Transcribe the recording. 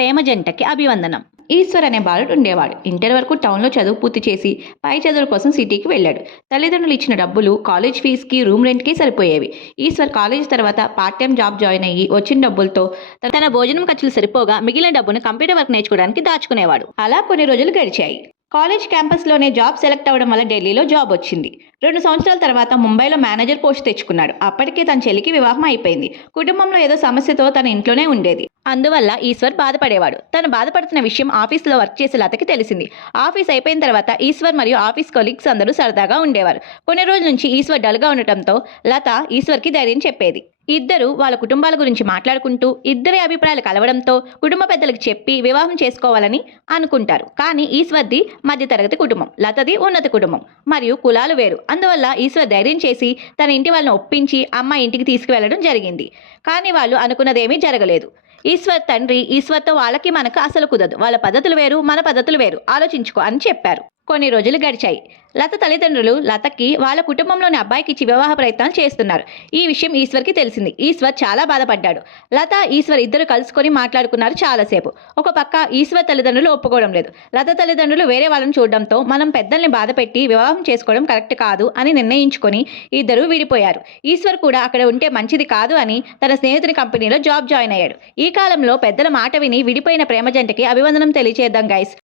ప్రేమ జంటకి అభివందనం. ఈశ్వర్ అనే బాలుడు ఉండేవాడు. ఇంటర్ వరకు టౌన్లో చదువు పూర్తి చేసి పై చదువుల కోసం సిటీకి వెళ్ళాడు. తల్లిదండ్రులు ఇచ్చిన డబ్బులు కాలేజ్ ఫీజుకి, రూమ్ రెంట్కి సరిపోయేవి. ఈశ్వర్ కాలేజ్ తర్వాత పార్ట్ టైం జాబ్ జాయిన్ అయ్యి వచ్చిన డబ్బులతో తన భోజనం ఖర్చులు సరిపోగా మిగిలిన డబ్బును కంప్యూటర్ వర్క్ నేర్చుకోవడానికి దాచుకునేవాడు. అలా కొన్ని రోజులు గడిచాయి. కాలేజ్ క్యాంపస్లోనే జాబ్ సెలెక్ట్ అవ్వడం వల్ల ఢిల్లీలో జాబ్ వచ్చింది. 2 సంవత్సరాల తర్వాత ముంబైలో మేనేజర్ పోస్ట్ తెచ్చుకున్నాడు. అప్పటికే తన చెల్లికి వివాహం అయిపోయింది. కుటుంబంలో ఏదో సమస్యతో తన ఇంట్లోనే ఉండేది. అందువల్ల ఈశ్వర్ బాధపడేవాడు. తను బాధపడుతున్న విషయం ఆఫీసులో వర్క్ చేసే లతకి తెలిసింది. ఆఫీస్ అయిపోయిన తర్వాత ఈశ్వర్ మరియు ఆఫీస్ కొలీగ్స్ అందరూ సరదాగా ఉండేవారు. కొన్ని రోజుల నుంచి ఈశ్వర్ డల్గా ఉండటంతో లత ఈశ్వర్కి ధైర్యం చెప్పేది. ఇద్దరు వాళ్ళ కుటుంబాల గురించి మాట్లాడుకుంటూ ఇద్దరి అభిప్రాయాలు కలవడంతో కుటుంబ పెద్దలకు చెప్పి వివాహం చేసుకోవాలని అనుకుంటారు. కానీ ఈశ్వర్ది మధ్యతరగతి కుటుంబం, లతది ఉన్నత కుటుంబం మరియు కులాలు వేరు. అందువల్ల ఈశ్వర్ ధైర్యం చేసి తన ఇంటి వాళ్ళని ఒప్పించి అమ్మాయి ఇంటికి తీసుకువెళ్లడం జరిగింది. కానీ వాళ్ళు అనుకున్నదేమీ జరగలేదు. ఈశ్వర్ తండ్రి ఈశ్వర్తో వాళ్ళకి మనకు అసలు కుదరదు, వాళ్ళ పద్ధతులు వేరు, మన పద్ధతులు వేరు, ఆలోచించుకో అని చెప్పారు. కొన్ని రోజులు గడిచాయి. లత తల్లిదండ్రులు లతకి వాళ్ళ కుటుంబంలోని అబ్బాయికి ఇచ్చి వివాహ ప్రయత్నాలు చేస్తున్నారు. ఈ విషయం ఈశ్వర్కి తెలిసింది. ఈశ్వర్ చాలా బాధపడ్డాడు. లత, ఈశ్వర్ ఇద్దరు కలుసుకొని మాట్లాడుకున్నారు చాలాసేపు. ఒక పక్క ఈశ్వర్ తల్లిదండ్రులు ఒప్పుకోవడం లేదు. లత తల్లిదండ్రులు వేరే వాళ్ళని చూడడంతో మనం పెద్దల్ని బాధ పెట్టి వివాహం చేసుకోవడం కరెక్ట్ కాదు అని నిర్ణయించుకొని ఇద్దరు విడిపోయారు. ఈశ్వర్ కూడా అక్కడ ఉంటే మంచిది కాదు అని తన స్నేహితుని కంపెనీలో జాబ్ జాయిన్ అయ్యాడు. ఈ కాలంలో పెద్దల మాట విని విడిపోయిన ప్రేమ జంటకి అభివందనం తెలియచేద్దాం గైస్.